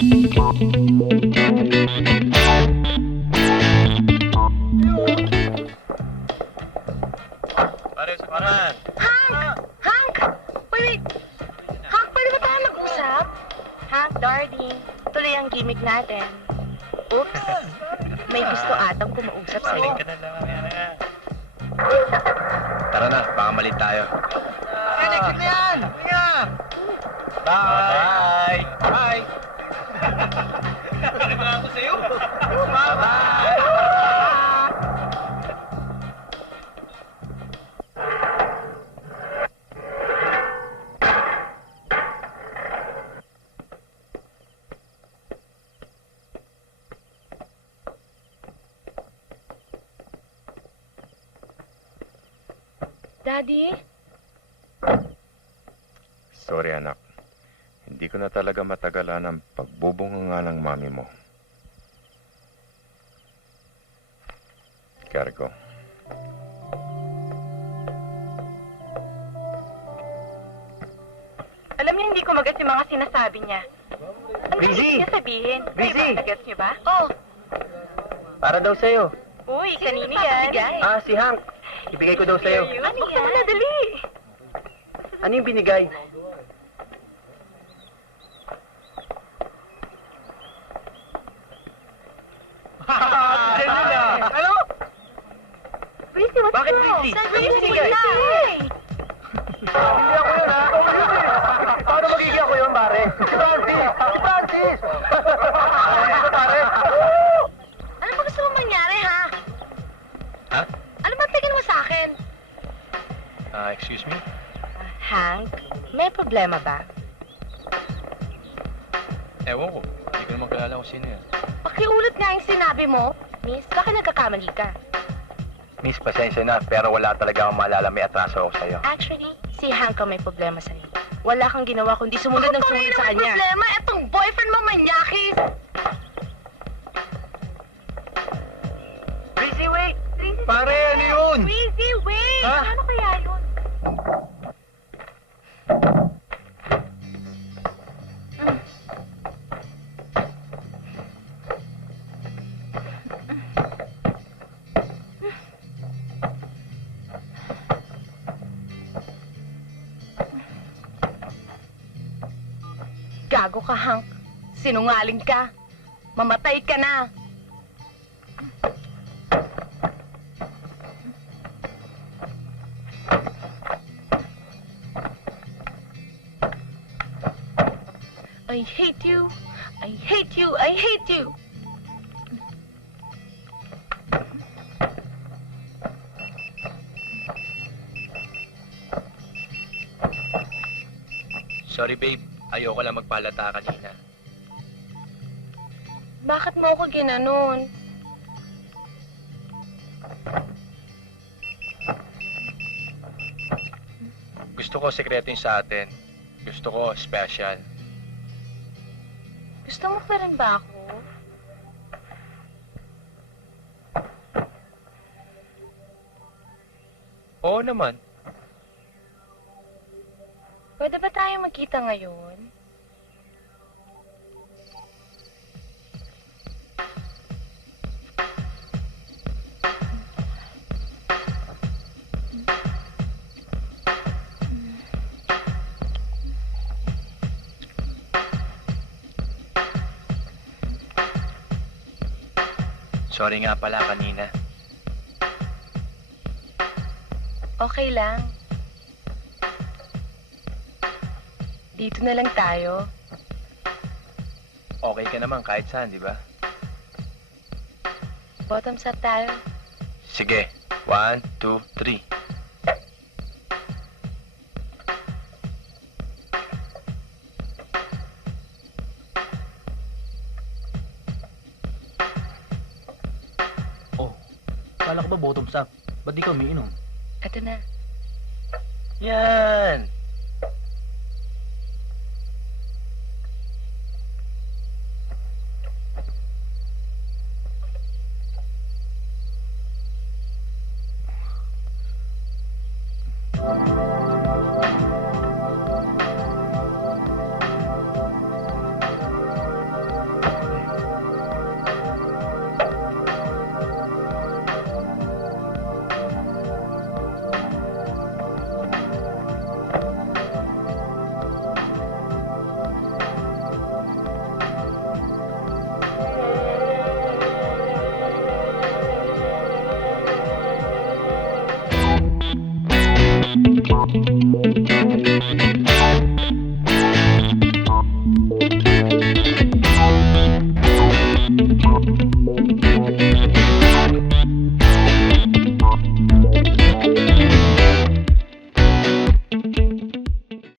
Pare, sa kanan. Hank! Hank! Wait! Hank, pwede ba tayo mag-usap? Hank, darling, tuloy ang gimmick natin. Oops! May gusto atang kumausap sa'yo. Ka na lang, mamaya na. Tara na, baka mali tayo. Next na yan! Bye! Bye! Ano ba ako sa'yo? Bye-bye! Daddy? Sorry anak, hindi ko na talaga matagalan ang pagbubunga ng mami mo. Cargo. Alam niyo, hindi ko magets yung mga sinasabi niya. Ano Busy! niya sabihin? Busy! Nagets niyo ba? Oh, Para daw sa'yo. uy, kanino yan? Si Hank. Ibigay ko daw sa'yo. Ano yan? Buksan mo na, dali. Ano yung binigay? Ano? Breezy, what's Bakit wrong? Breezy? Breezy, Breezy, wala. Hindi ako yun, ha? Paano magiging ako yun, pare? Si Francis! Si Francis! Pare! Ano ba gusto mong mangyari, ha? Ha? Ano ba tingin mo sa akin? Excuse me? Hank, may problema ba? Ewan ko. Hindi ko naman kilala kung sino yan. Pakiulit nga yung sinabi mo. Miss, baka nagkakamali ka. Miss, pasensya na, pero wala talaga akong maalala may atraso ako sa'yo. Actually, si Hank ang may problema sa'yo. Wala kang ginawa kundi sumunod ng sumunod sa kanya. Problema, etong boyfriend mo manyakis. Breezy, wait! Pare, ano yun? Breezy, wait! Ha? Ano kaya yun? Gago ka, Hank. Sinungaling ka. Mamatay ka na. I hate you. I hate you. I hate you. Sorry, babe. Ayoko lang magpalata kanina. Bakit mo ako ginanon? Gusto ko sekreto yung sa atin. Gusto ko special. Gusto mo pa rin ba ako? Oo naman. Pwede ba tayo magkita ngayon? Sorry nga pala kanina. Okay lang. Dito na lang tayo. Okay ka naman kahit saan, di ba? Bottoms up tayo. Sige. 1, 2, 3. Oh, kala ko ba bottoms up? Ba't di ka umiinom? Ito na. Yan! Thank